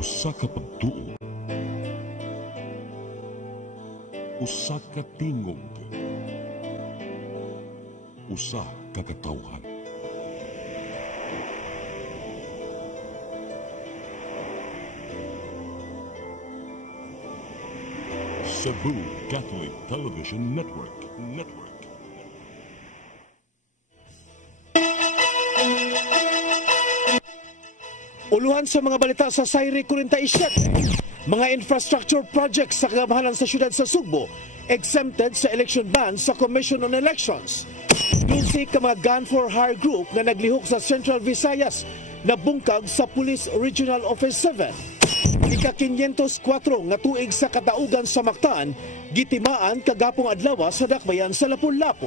Usa ka pagtuo, usa ka tingog, usa ka katawhan. Cebu Catholic Television Network. Uluhan sa mga balita sa Sayre 47. Mga infrastructure projects sa kagamahalan sa syudad sa Sugbo exempted sa election ban sa Commission on Elections. Dulce ka mga gun for hire group na naglihok sa Central Visayas na bungkag sa Police Regional Office 7. Ika-504 nga tuig sa kataugan sa Mactan, gitimaan kagapong adlaw sa dakbayan sa Lapu-Lapu.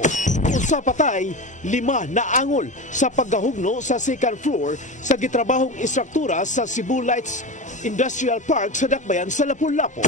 Usa patay, 5 naangol sa paggahugno sa second floor sa gitrabahong istruktura sa Cebu Lights Industrial Park sa dakbayan sa Lapu-Lapu.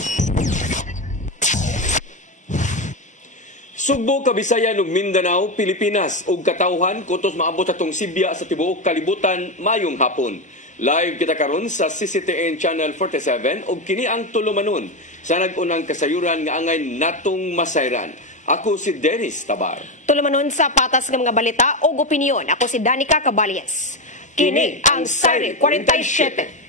Sugbo, Kabisayan ug Mindanao, Pilipinas ug katawhan kutos maabot atong Sibya sa tibuok kalibutan mayong hapon. Live kita karon sa CCTN Channel 47 ug kini ang tulumanon sa nag-unang kasayuran nga angay natong masayran. Ako si Dennis Tabar. Tulumanon sa patas ng mga balita ug opinyon. Ako si Danica Caballes. Kini ang Sayre 47.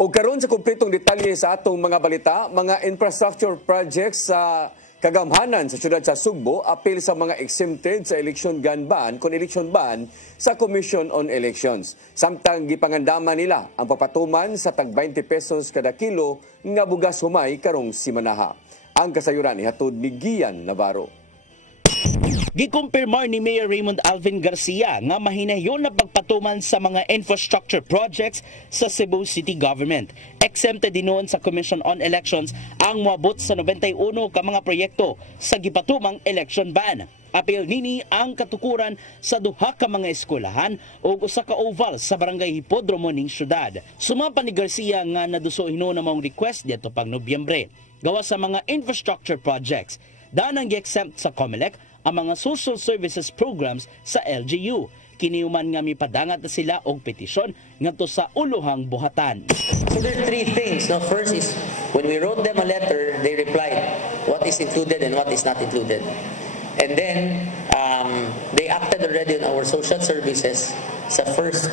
O karon sa kumpletong detalye sa atong mga balita, mga infrastructure projects sa kagamhanan sa syudad sa Sugbo apil sa mga exempted sa election gun ban kon election ban sa Commission on Elections. Samtang gipangandaman nila ang papatuman sa tag 20 pesos kada kilo nga bugas humay karong simanaha. Ang kasayuran ihatod ni Gian Navarro. Gikumpirmar ni Mayor Raymond Alvin Garcia nga mahinayon na pagpatuman sa mga infrastructure projects sa Cebu City Government. Exempted din noon sa Commission on Elections ang moabot sa 91 ka mga proyekto sa gipatumang election ban. Apil nini ang katukuran sa duha ka mga eskwelahan o usa ka oval sa barangay Hipodromo ning syudad. Sumapa ni Garcia nga naduso hino na mong request dito pag Nobyembre. Gawa sa mga infrastructure projects, danang gi-exempt sa COMELEC ang mga social services programs sa LGU. Kiniuman nga mipadangat na sila og petisyon ngadto sa uluhang buhatan. So there are three things. No, first is when we wrote them a letter, they replied what is included and what is not included. And then they acted already on our social services sa first.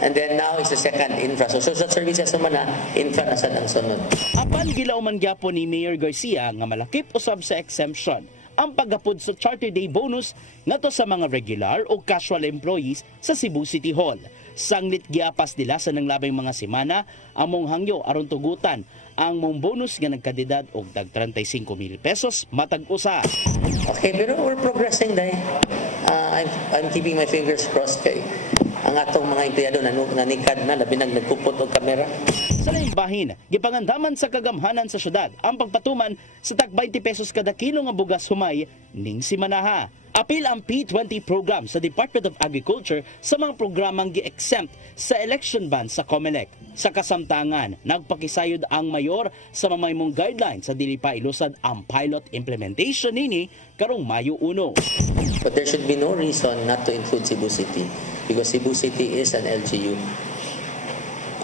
And then now is the second infra. So social services naman na, infra na sad ang sunod. Apan gilaw man gyapon ni Mayor Garcia nga malakip usab sa exemption ang paggapod sa Charter Day bonus ngadto sa mga regular o casual employees sa Cebu City Hall. Sanglit giapas nila sa nanglabing mga semana ang mong hangyo aron tugutan ang mong bonus nga nagkadidad og dag 35,000 pesos matag usa. Okay, pero we're progressing day. I'm keeping my fingers crossed kay ang atong mga empleyado nanikad na labi nang nagkupot og kamera. Sa laing bahin, gipangandaman sa kagamhanan sa syudad ang pagpatuman sa tag 20 pesos kada kilo nga bugas humay ning simanaha. Apil ang P20 program sa Department of Agriculture sa mga programang gi-exempt sa election ban sa COMELEC. Sa kasamtangan, nagpakisayod ang mayor sa mamaymong guidelines sa dili pa ilusad ang pilot implementation nini karong Mayo 1. But there should be no reason not to include Cebu City because Cebu City is an LGU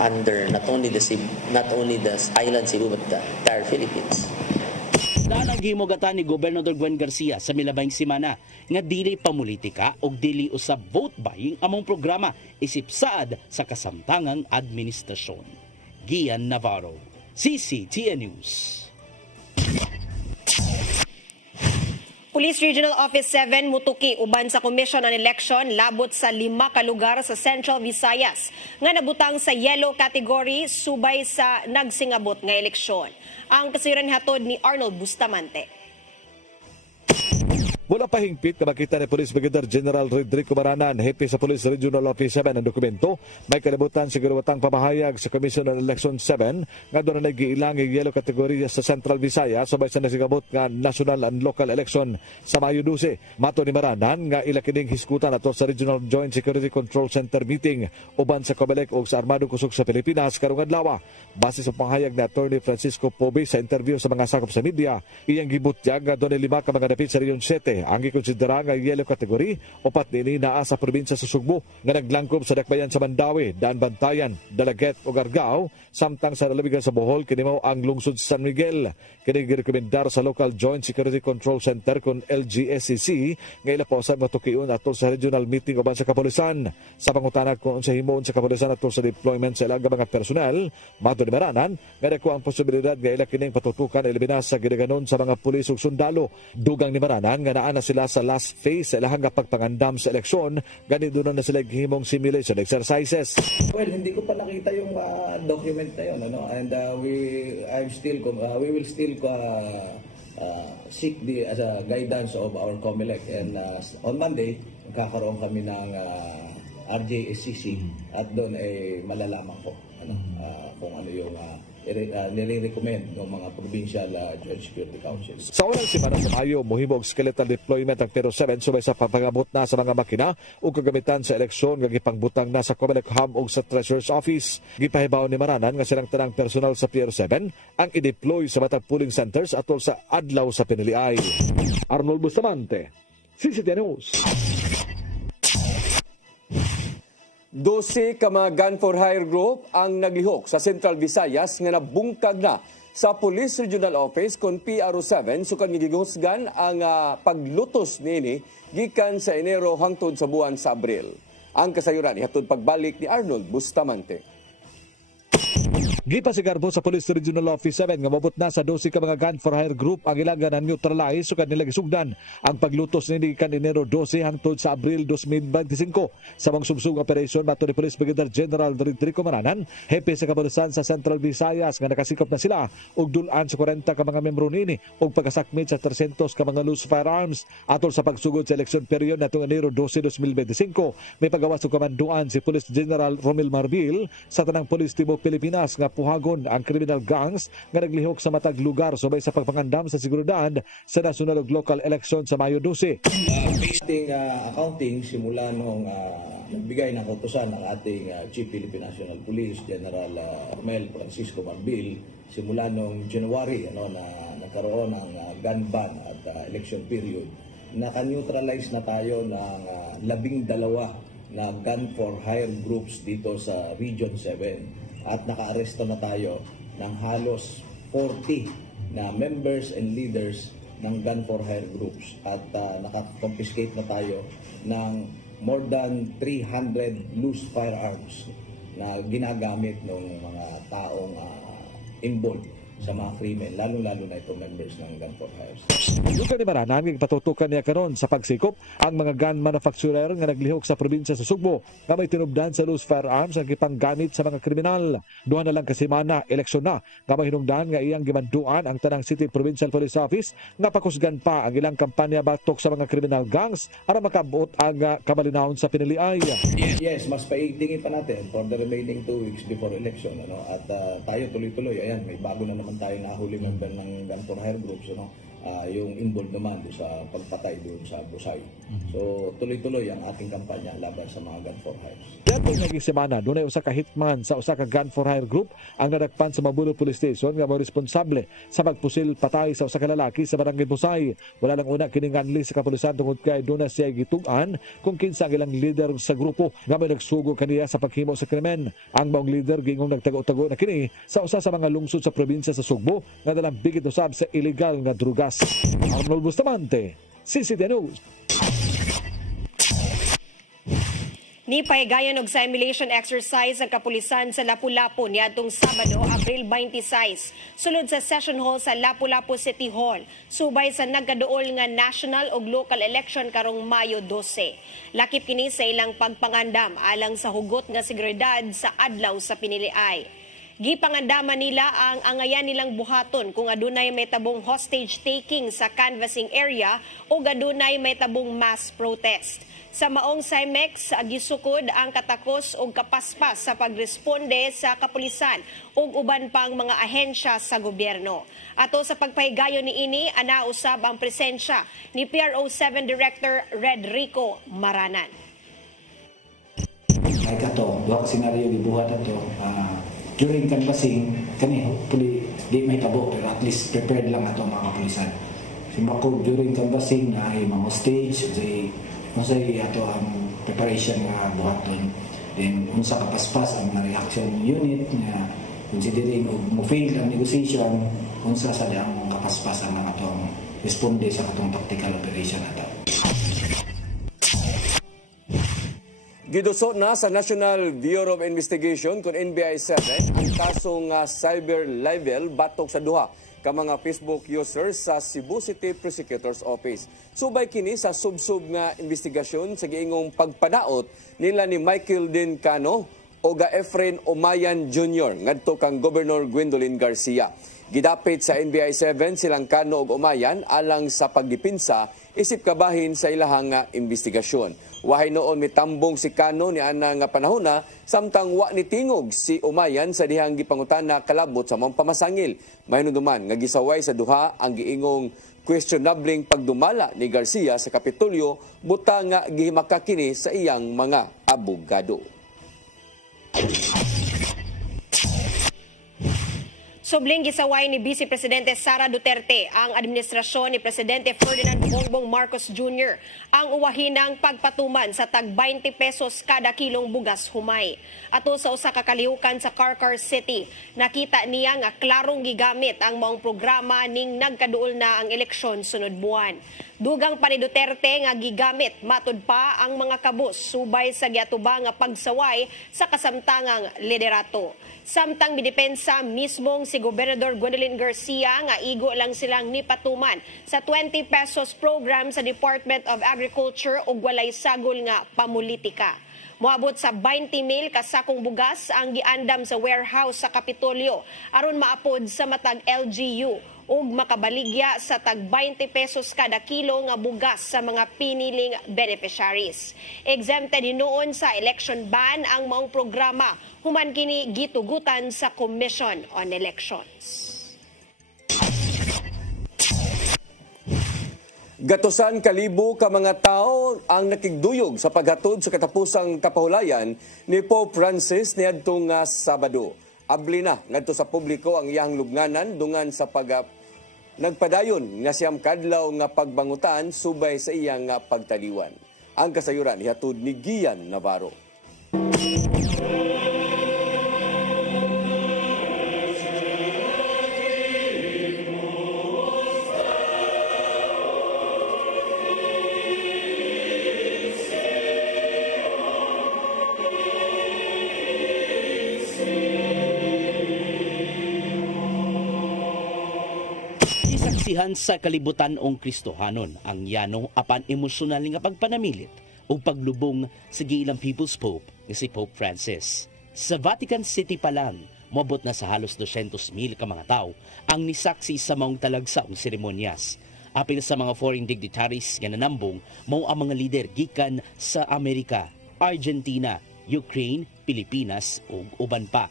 under not only the island Cebu but the entire Philippines. Daan ang gihimugatan ni Gobernador Gwen Garcia sa milabayng semana nga dili pamulitika o dili usab vote buying among programa isip saad sa kasamtangang administrasyon. Gian Navarro, CCTN News. Police Regional Office 7 mutuki uban sa Commission on Election labot sa 5 ka lugar sa Central Visayas nga nabutang sa yellow category subay sa nagsingabot nga eleksyon. Ang kasayuran hatod ni Arnold Bustamante. Mula pa hingpit na makita ni Police Brigadier General Rodrigo Maranan, hepe sa Police Regional Office 7 ang dokumento, may kalibutan siguro watang pamahayag sa Commission on Election 7 nga doon na nagiilang yung yellow category sa Central Visayas sabay sa nasigabot nga national and local election sa Mayo 12. Mato ni Maranan nga ilakining hiskutan ato sa Regional Joint Security Control Center meeting uban sa COMELEC o sa Armado Kusog sa Pilipinas karong adlaw. Base sa pamahayag ni Attorney Francisco Pobe sa interview sa mga sakop sa media, iyang gibutyag nga doon 5 ka mga dapit sa Region 7 ang gikonsidera nga yellow category, 4 nini naa sa probinsya sa Sugbo nga naglangkob sa dakbayan sa Mandawi, Daan Bantayan, Dalaget ug Argao, samtang sa lalabigan sa Bohol kini mao ang lungsod sa San Miguel. Kini girekomendar sa Local Joint Security Control Center kon LGSCC nga ilapausab nga tukiun atol sa regional meeting uban sa kapulisan. Sa pangutanan kung unsa himuon sa kapulisan atol sa deployment sa ilang mga personnel, mato ni Maranan nga dako ang posibilidad nga ila kining patutukan elibinas sa gidaganon sa mga pulis ug sundalo. Dugang ni Maranan nga naa na sila sa last phase sa ilahang pagpangandam sa eleksyon, gani doon na sila himong simulation exercises. Well, hindi ko pa nakita yung document na yun, ano? And we will still seek the as a guidance of our COMELEC, and on Monday magkakaroon kami ng RJSCC at doon ay malalaman ko kung ano yung nire-recommend ng mga provincial joint security councils. Sa unang simana sa Mayo, muhimog skeletal deployment ang Pero 7 subay sa papangabot na sa mga makina o kagamitan sa eleksyon nga gipangbutang na sa COMELEC Hub o sa Treasurer's Office. Gipahibaw ni Maranan nga silang tanang personal sa Pero 7 ang i-deploy sa matag polling centers atol sa adlaw sa piniliay. Arnold Bustamante, CCTV News. 12 ka mga gun for hire group ang naglihok sa Central Visayas nga nabungkag na sa Police Regional Office kon PRO7 sukan gigihusgan ang paglutos nini gikan sa Enero hangtod sa buwan sa Abril. Ang kasayuran ihatod pagbalik ni Arnold Bustamante. Gipasigarbo sa Police Regional Office 7 nga mabot na sa 12 ka mga gun for hire group ang ilang na neutralize sukad nila gisugdan ang paglutos ni kan Enero 12 hangtod sa Abril 2025 sa mga subsug operation bato ni Police Brigadier General Rodrigo Maranan, hepe sa kapulisan sa Central Visayas nga nakasikop na sila og dulan sa 40 ka mga membro nini og pagkasakmit sa 300 ka mga loose firearms atol sa pagsugod sa election period natong Enero 12, 2025. May pagawas og kamanduan si Police General Romel Marbil sa tanang Police Timog Pilipinas nga puhagon ang criminal gangs nga naglihok sa matag lugar subay sa pagpangandam sa seguridad sa national ug local election sa Mayo 12. Ating accounting simula nung nagbigay ng kautusan ng ating Chief Philippine National Police General Romel Francisco Marbil simula nung January na nagkaroon ng gun ban at election period. Naka-neutralize na tayo ng 12 na gun for hire groups dito sa Region 7. At naka-aresto na tayo ng halos 40 na members and leaders ng gun for hire groups. At naka-confiscate na tayo ng more than 300 loose firearms na ginagamit ng mga taong involved sa mga krimen, lalo-lalo na itong members ng gun for hire. Dugang ni Maranan, patutukan niya karon sa pagsikop ang mga gun manufacturer nga naglihok sa probinsya sa Sugbo nga may tinubdan sa loose firearms ang gipanggamit sa mga kriminal. Duha na lang kasimana, eleksyon na, nga may hinungdan nga iyang gimanduan ang tanang City Provincial Police Office nga pakusgan pa ang ilang kampanya batok sa mga criminal gangs para makaabot ang kamalinahon sa piniliay. Yes, mas paigtingin pa natin for the remaining 2 weeks before election. At tayo tuloy-tuloy, ayan, may bago na naman tayo nahuli member ng gun for hire groups, yung involved naman sa pagpatay doon sa Busay. So tuloy-tuloy ang ating kampanya laban sa mga gun for hire. Diyatong naging semana, doon ay usa ka hitman sa usa ka gun for hire group ang nadakpan sa Mabuno Police Station nga mo responsable sa pagpusil patay sa usa ka lalaki sa Barangay Busay. Wala lang una kininganli sa kapulisan tungod kay doon na siya gitugan kung kinsa ang ilang leader sa grupo nga may nagsugo kaniya sa paghimo sa krimen. Ang maong leader gingong nagtago-tago na kini sa usa sa mga lungsod sa probinsya sa Sugbo nga dalang bigit usab sa illegal nga drugas. Arnold Bustamante, CCTV News. Ni pahigayon og simulation exercise ang kapulisan sa Lapu-Lapu niadtong Sabado, Abril 26, sulod sa session hall sa Lapu-Lapu City Hall, subay sa nagkaduol nga national ug local election karong Mayo 12. Lakip kini sa ilang pagpangandam alang sa hugot nga seguridad sa adlaw sa piniliay. Gipangandaman nila ang angayan nilang buhaton kung adunay may tabong hostage taking sa canvassing area o adunay may tabong mass protest. Sa maong CIMEX, gisukod ang katakos o kapaspas sa pagresponde sa kapulisan ug uban pang mga ahensya sa gobyerno. Ato sa pagpahigayon ni ini, anausab ang presensya ni PRO7 Director Redrico Maranan. Like ato, duha ka senaryo gibuhat ato. During canvassing, kami hopefully di may tabo, pero at least prepared lang ato mga kapulisan. Simbako during canvassing na ay mga hostage, unsay ato ang preparation nga buhaton. Then unsa kapaspas ang mga reaction unit nga considering mo fail ang negotiation, unsa sa ang kapaspas ang mga atong responde sa katong tactical operation ato. Giduso na sa National Bureau of Investigation kung NBI-7 ang kasong cyber libel batok sa duha ka mga Facebook users sa Cebu City Prosecutor's Office. Subay kini sa subsub nga investigasyon sa giingong pagpadaot nila ni Michael Din Cano o ga Efren Omayan Jr. ngadto kang Governor Gwendolyn Garcia. Gidapit sa NBI-7 silang Cano ug Omayan alang sa pagdipinsa isip kabahin sa ilahang investigasyon. Wahay noon mitambong si Cano ni ana nga panahona samtang wa ni tingog si Omayan sa dihang gipangutana kalabot sa mga pamasangil. Mahinungduman nga gisaway sa duha ang giingong questionabling pagdumala ni Garcia sa Kapitolyo buta nga gihimaka kini sa iyang mga abogado. Subling gisaway ni Vice Presidente Sara Duterte ang administrasyon ni Presidente Ferdinand Bongbong Marcos Jr. ang uwahinang pagpatuman sa tag 20 pesos kada kilong bugas humay. Ato sa usa ka kalihukan sa Carcar City, nakita niya nga klarong gigamit ang maong programa ning nagkaduol na ang eleksyon sunod buwan. Dugang pa ni Duterte nga gigamit matud pa ang mga kabus subay sa giatubang nga pagsaway sa kasamtangang liderato. Samtang bidepensa mismong si Gobernador Gwendolyn Garcia nga igo lang silang nipatuman sa 20 pesos program sa Department of Agriculture ug walay sagol nga pamulitika. Moabot sa 20,000 ka sakong bugas ang giandam sa warehouse sa Kapitolyo aron maapod sa matag LGU ug makabaligya sa tag 20 pesos kada kilo nga bugas sa mga piniling beneficiaries. Exempted hinuon sa election ban ang maong programa human kini gitugutan sa Commission on Elections. Gatusan kalibo ka mga tao ang nakigduyog sa paghatod sa katapusang kapahulayan ni Pope Francis niadtong Sabado. Abli na ngadto sa publiko ang iyang lubnganan dungan sa nagpadayon nga siyam kadlaw nga pagbangutan subay sa iyang pagtaliwan. Ang kasayuran ihatod ni Gian Navarro. Sihan sa kalibutan ong Kristohanon ang yanong apan emosyonal nga pagpanamilit o paglubong sa giilang People's Pope nga si Pope Francis. Sa Vatican City pa lang, moabot na sa halos 200,000 ka mga tao ang nisaksi sa maong talagsaong seremonyas. Apil sa mga foreign dignitaries nga nanambong, mao ang mga lider gikan sa Amerika, Argentina, Ukraine, Pilipinas ug uban pa.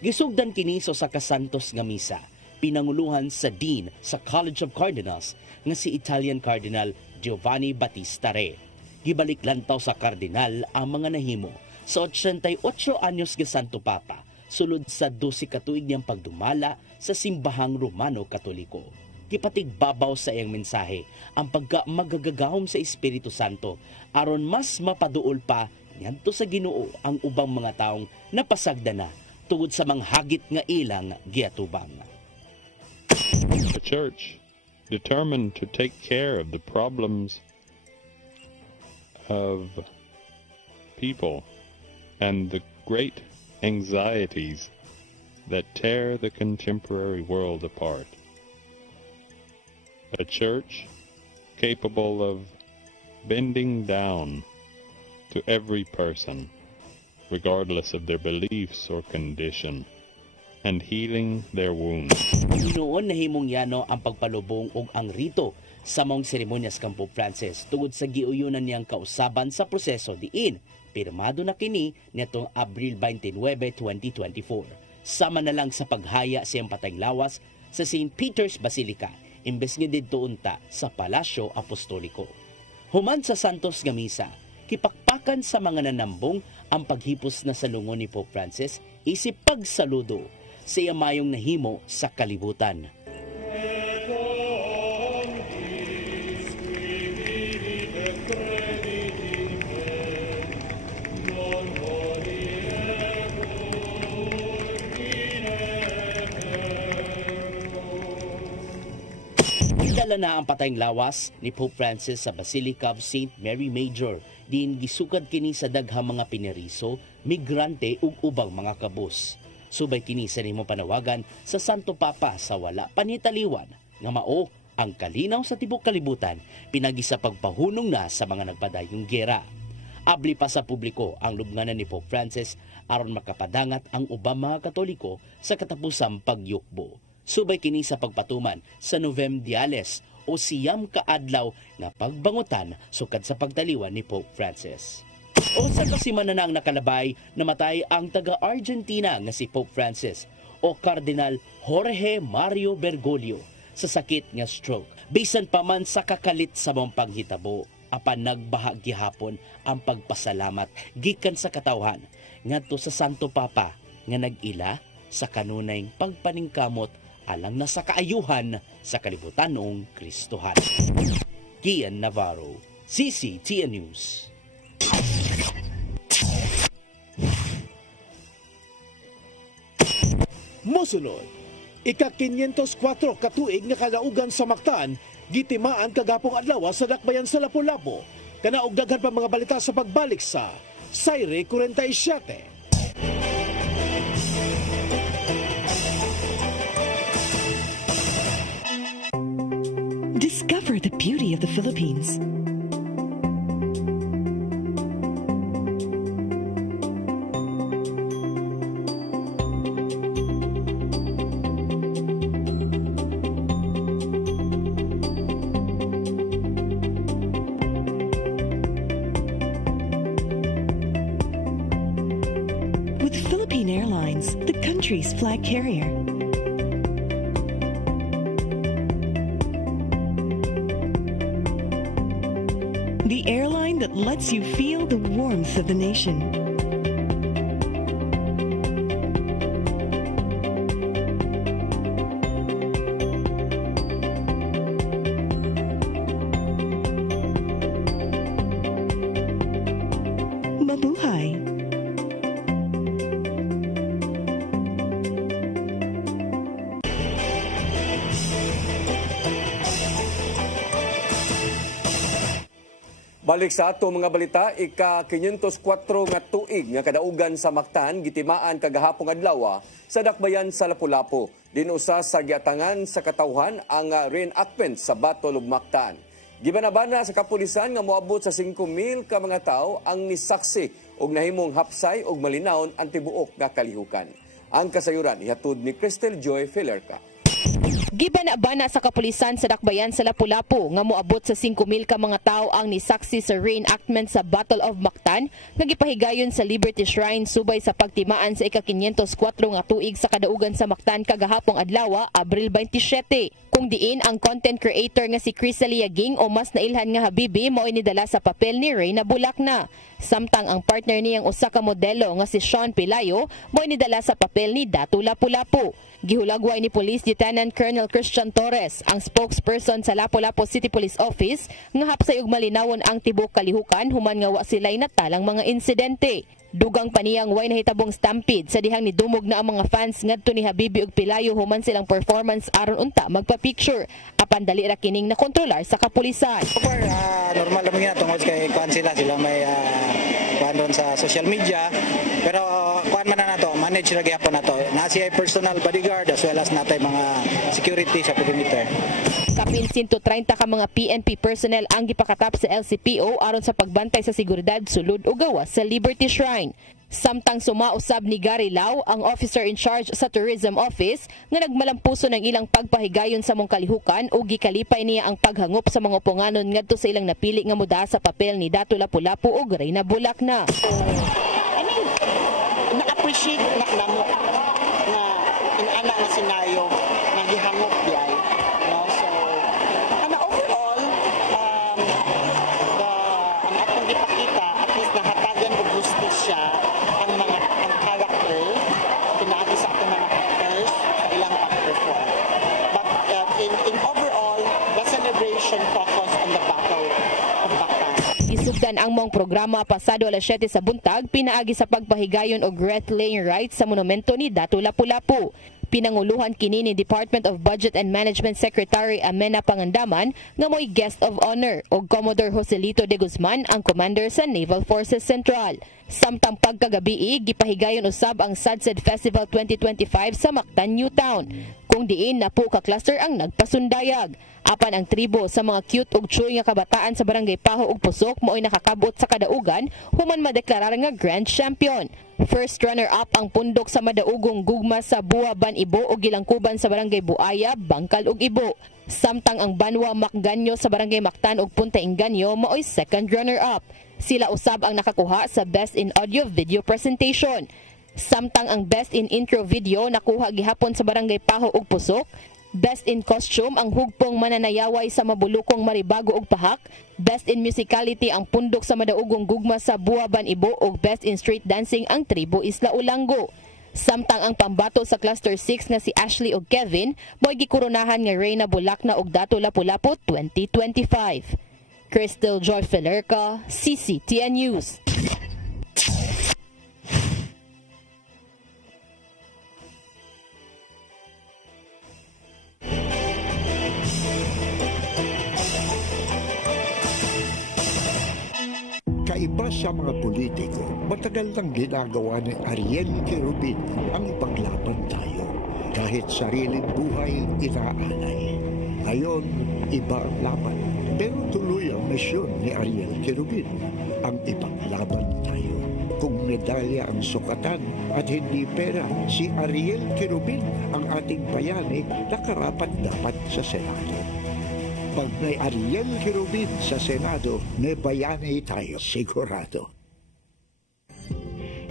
Gisugdan kini sa kasantos nga misa pinanguluhan sa Dean sa College of Cardinals nga si Italian Cardinal Giovanni Battista Re. Gibalik lantaw sa kardinal ang mga nahimo sa 88 anyos nga Santo Papa sulod sa 12 ka tuig niyang pagdumala sa simbahang Romano-Katoliko. Gipatigbabaw sa iyang mensahe ang magagagahom sa Espiritu Santo aron mas mapaduol pa ngadto sa Ginoo ang ubang mga taong napasagda na tungod sa mga hagit nga ilang giatubang. The Church, determined to take care of the problems of people and the great anxieties that tear the contemporary world apart. A church capable of bending down to every person, regardless of their beliefs or condition, and healing their wounds. Noon nahimong yano ang pagpalubong ug ang rito sa maong seremonyas kang Pope Francis tungod sa giuyunan niyang kausaban sa proseso diin. Pirmado na kini nitong Abril 29, 2024. Sama na lang sa paghaya siyang patayng lawas sa St. Peter's Basilica, imbes nga didto unta sa Palasyo Apostoliko. Human sa Santos nga Misa, kipakpakan sa mga nanambong ang paghipos na salungon ni Pope Francis isip pagsaludo sa mayong nahimo sa kalibutan. Dala na ang patayng lawas ni Pope Francis sa Basilica of St. Mary Major, diin gisukad kini sa daghang mga pineriso, migrante ug ubang mga kabus. Subay kini sa nimo panawagan sa Santo Papa sa wala panitaliwan nga mao ang kalinaw sa tibok kalibutan pinagi sa pagpahunong na sa mga nagpadayong gera. Abli pa sa publiko ang lubnganan ni Pope Francis aron makapadangat ang ubang mga Katoliko sa katapusang pagyukbo. Subay kini sa pagpatuman sa Novemdiales o siyam kaadlaw nga pagbangutan sukad sa pagtaliwan ni Pope Francis. O sa kasimana na ang nakalabay, namatay ang taga-Argentina nga si Pope Francis o Cardinal Jorge Mario Bergoglio sa sakit nga stroke. Bisan pa man sa kakalit sa mong paghitabo, apan nagbahagi hapon ang pagpasalamat gikan sa katawhan ngadto sa Santo Papa nga nag-ila sa kanunay pagpaningkamot alang na sa kaayuhan sa kalibutanong Kristohan. Kian Navarro, CCTN News. Mosunod, ika-504 katuig nga kadaugan sa Mactan, gitimaan kagapong adlaw sa dakbayan sa Lapu-Lapu. Kanaog daghan pa mga balita sa pagbalik sa Sayre 47. Discover the beauty of the Philippines. With Philippine Airlines, the country's flag carrier. The airline that lets you feel the warmth of the nation. Mabuhay! Balik sa ato mga balita, ika-504 nga tuig nga kadaugan sa Mactan gitimaan kagahapong adlaw sa dakbayan sa Lapu-Lapu. Dinusa sa giatangan sa katawhan ang reenactment sa Battle of Mactan. Gibanabana sa kapulisan nga moabot sa 5,000 ka mga tawo ang nisaksi og nahimong hapsay og malinawon ang tibuok nga kalihukan. Ang kasayuran ihatod ni Cristel Joy Filerca. Gibanabana sa kapulisan sa dakbayan sa Lapu-Lapu nga moabot sa 5,000 ka mga tawo ang nisaksi sa reenactment sa Battle of Mactan nga gipahigayon sa Liberty Shrine subay sa pagtimaan sa ika-504 nga tuig sa kadaugan sa Mactan kagahapong adlaw, Abril 27. Kung diin ang content creator nga si Crisalia Ging o mas nailhan nga Habibi mao inidala sa papel ni Reyna Bulacna. Samtang ang partner niyang usa ka modelo nga si Sean Pelayo mao inidala sa papel ni Datu Lapu-Lapu. Gihulagway ni Police Lieutenant Colonel Christian Torres, ang spokesperson sa Lapu-Lapu City Police Office, nga hapsay og malinawon ang tibok kalihukan human nga wa sila'y natalang mga insidente. Dugang paniyang way nahitabong stampede sa dihang nidumog na ang mga fans ngadto ni Habibi ug Pelayo human silang performance aron unta magpa-picture. Apan dali ra kining nakontrolar sa kapulisan. Normal lang nga tungod kay kuan sila may kuan ron sa social media, pero kuan man na nato, manage ra gyapon nato. Nasi personal bodyguard as well as natay mga security sa perimeter. Kapin 130 ka mga PNP personnel ang gipakatap sa LCPO aron sa pagbantay sa seguridad sulod ug gawas sa Liberty Shrine. Samtang sumausab ni Gary Lau, ang officer in charge sa Tourism Office, nga nagmalampuso ng ilang pagpahigayon sa mong kalihukan o gikalipay niya ang paghangop sa mga uponganon ngadto sa ilang napili nga muda sa papel ni Dato Lapu-Lapu o Reyna Bulacna. Na-appreciate na namo na inaana na senaryo na gihangop diay. No? So, overall, ang atong ipakita, at least nahatagan og justisya ang character, pinaagi sa atong mga actors sa ilang pag-perform. But in overall, the celebration focused on the Battle of Mactan. Isugdan ang mong programa pasado alas 7 sa buntag, pinaagi sa pagpahigayon og wrestling rights sa monumento ni Dato Lapu-Lapu. Pinanguluhan kini ni Department of Budget and Management Secretary Amena Pangandaman nga mo'y guest of honor o Commodore Joselito de Guzman, ang commander sa Naval Forces Central. Samtang pagkagabi, gipahigayon usab ang SADSED Festival 2025 sa Mactan, Newtown, kung diin na po ka-cluster ang nagpasundayag. Apan ang tribo sa mga cute ug chuy nga kabataan sa Barangay Paho ug Pusok mo'y nakakabot sa kadaugan human madeklarar nga grand champion. First runner-up ang pundok sa madaugong gugma sa Buaban Ibo ug Gilangkuban sa Barangay Buaya, Bangkal ug Ibo. Samtang ang Banwa Macganyo sa Barangay Mactan ug Punta Inganyo mo'y second runner-up. Sila usab ang nakakuha sa Best in Audio Video Presentation. Samtang ang Best in Intro Video nakuha gihapon sa Barangay Paho ug Pusok. Best in Costume ang hugpong mananayaway sa Mabulukong Maribago ug Pahak. Best in Musicality ang pundok sa madaugong gugma sa Buaban Ibo ug Best in Street Dancing ang tribo Isla Ulango. Samtang ang pambato sa Cluster 6 nga si Ashley ug Kevin mo'y gikuronahan nga Reyna Bulacna ug Dato Lapu-Lapu 2025. Crystal Joy Felerca, CCTN News. Kaiba sa mga politiko, matagal nang ginagawa ni Ariel Querubin ang ipaglaban tayo. Kahit sariling buhay inaalay. Ngayon, iba ang laban. Pero tuloy ang misyon ni Ariel Querubin, ang ipaglaban tayo. Kung medalya ang sukatan at hindi pera, si Ariel Querubin ang ating bayani na karapat-dapat sa Senado. Pag may Ariel Querubin sa Senado, may bayani tayo sigurado.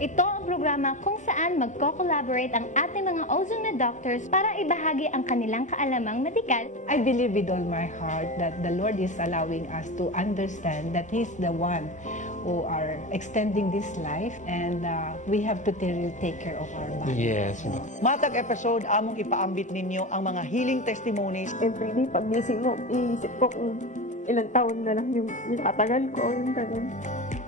Ito ang programa kung saan magko-collaborate ang ating mga ozone na doctors para ibahagi ang kanilang kaalamang medikal. I believe with all my heart that the Lord is allowing us to understand that He's the one who are extending this life and we have to take care of our body. Yes. Matag episode, among ipaambit ninyo ang mga healing testimonies. Every day, pag gising mo, iisip ko kung ilang taon na lang yung itatagal ko. Yung ganun.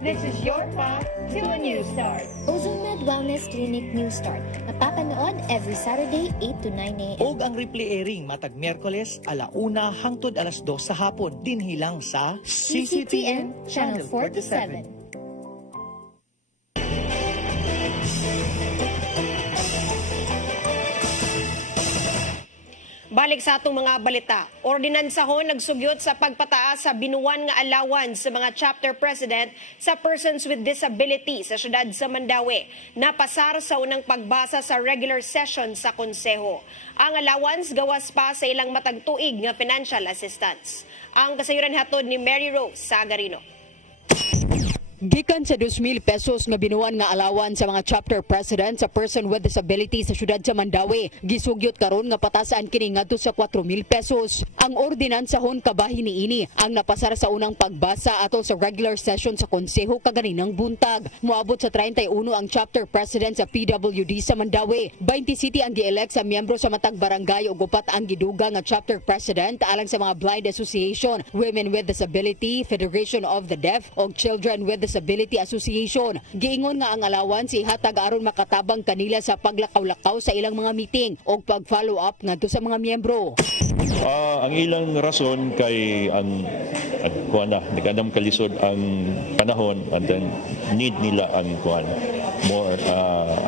This is your path to a new start. OzoneMed Wellness Clinic New Start. Napapanood every Saturday, 8 to 9 a.m. Og ang replay airing matag Miyerkules, 1:00 hangtod 2:00 sa hapon. Dinhilang sa CCTN Channel 47. Balik sa atong mga balita. Ordinansahon nagsugyot sa pagpataas sa binuwan nga allowance sa mga chapter president sa persons with disability sa syudad sa Mandaue. Napasar sa unang pagbasa sa regular session sa konseho. Ang allowance gawas pa sa ilang matagtuig nga financial assistance. Ang kasayuran hatod ni Mary Rose Sagarino. Gikan sa 2,000 pesos nga binuwan nga allowance sa mga chapter president sa person with disability sa syudad sa Mandaue, gisugyot karon nga patasan kini ngadto sa 4,000 pesos. Ang ordinansahon kabahin niini ang napasar sa unang pagbasa atol sa regular session sa konseho kaganinang buntag. Moabot sa 31 ang chapter president sa PWD sa Mandaue. 20 city ang gi-elect sa miyembro sa matag barangay ug upat ang giduga nga chapter president alang sa mga Blind Association, Women with Disability, Federation of the Deaf ug Children with Disability Association. Giingon nga ang allowance ihatag aron makatabang kanila sa paglakaw-lakaw sa ilang mga meeting o pag-follow up ngadto sa mga miyembro. Ang ilang rason kay ang nagandam kalisod ang panahon and then need nila ang more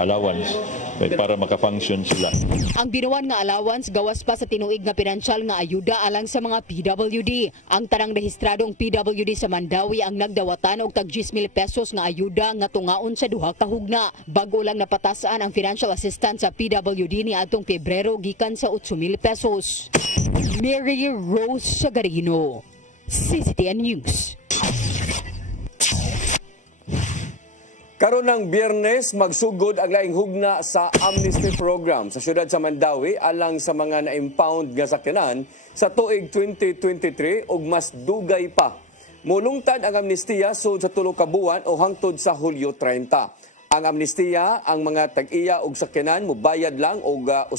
allowance para makafunction sila. Ang binuwan nga allowance gawas pa sa tinuig nga pinansyal nga ayuda alang sa mga PWD. Ang tanang rehistradong PWD sa Mandawi ang nagdawatan og tag 10,000 pesos nga ayuda nga tungaon sa duha ka hugna. Bago lang napatasaan ang financial assistance sa PWD ni atong Pebrero gikan sa 8,000 pesos. Mary Rose Sagarino, CCTN News. Karon ng Biyernes, magsugod ang laing hugna sa amnesty program sa siyudad sa Mandawi alang sa mga na-impound nga sakyanan sa tuig 2023 ug mas dugay pa. Mulungtad ang amnestiya sud sa 3 ka buwan o hangtod sa Hulyo 30. Ang amnestiya, ang mga tag-iya og sakyanan mobayad lang og 1,000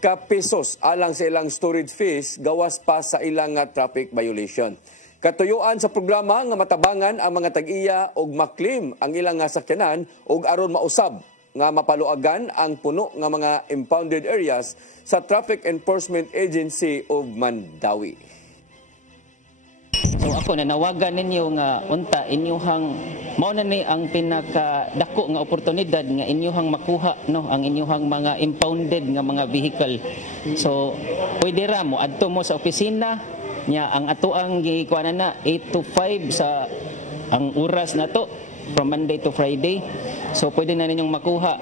ka pesos alang sa ilang storage fees gawas pa sa ilang traffic violation. Katuyuan sa programa nga matabangan ang mga tag-iya og maklim ang ilang sakyanan og aron mausab nga mapaluagan ang puno nga mga impounded areas sa Traffic Enforcement Agency of Mandawi. So ako nanawagan ninyo nga unta inyuhang mao na ni ang pinakadako nga oportunidad nga inyuhang makuha no ang inyuhang mga impounded nga mga vehicle. So pwede ra mo adto mo sa opisina nya ang ato ang gikuanan na 8 to 5 sa ang oras na to from Monday to Friday. So pwede na ninyong makuha.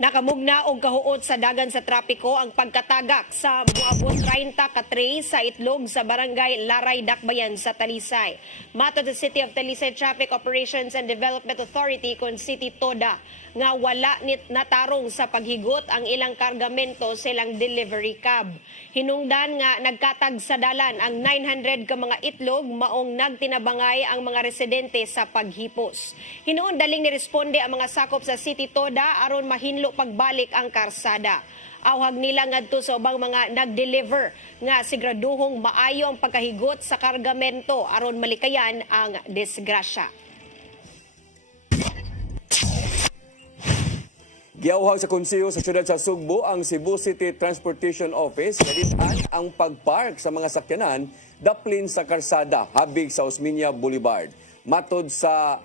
Nakamugna og kahuot sa dagan sa trapiko ang pagkatagak sa moabot 30 ka tray sa itlog sa barangay Laray, Dakbayan sa Talisay. Matod sa City of Talisay Traffic Operations and Development Authority kon City Toda nga wala nit natarong sa paghigot ang ilang kargamento sa ilang delivery cab. Hinungdan nga nagkatag sa dalan ang 900 ka mga itlog maong nagtinabangay ang mga residente sa paghipos. Hinuon daling niresponde ang mga sakop sa City Toda aron mahinlo pagbalik ang karsada. Awhag nila ngadto sa ubang mga nag-deliver nga siguraduhong maayo ang pagkahigot sa kargamento aron malikayan ang disgrasya. Giawhag sa konseho sa siyudad sa Sugbo ang Cebu City Transportation Office nalitan ang pagpark sa mga sakyanan daplin sa karsada habig sa Osmeña Boulevard. Matod sa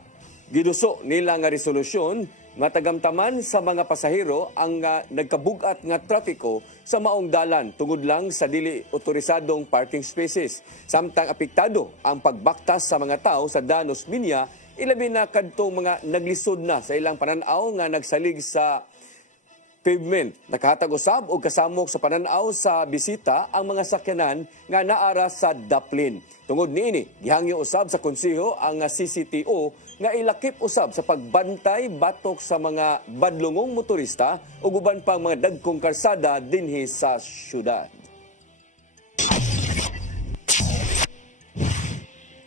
giduso nila nga resolusyon nga tagamtaman sa mga pasahero ang nagkabugat nga trapiko sa maong dalan tungod lang sa dili otorisadong parking spaces. Samtang apektado ang pagbaktas sa mga tao sa Dan Osmeña, ilabi na kadtong mga naglisod na sa ilang pananaw nga nagsalig sa pavement. Nakahatag usab og kasamok sa pananaw sa bisita ang mga sakyanan nga naara sa daplin. Tungod niini, gihangyo usab sa konseho ang CCTO nga ilakip usab sa pagbantay batok sa mga badlungong motorista ug uban pang mga dagkong karsada dinhi sa syudad.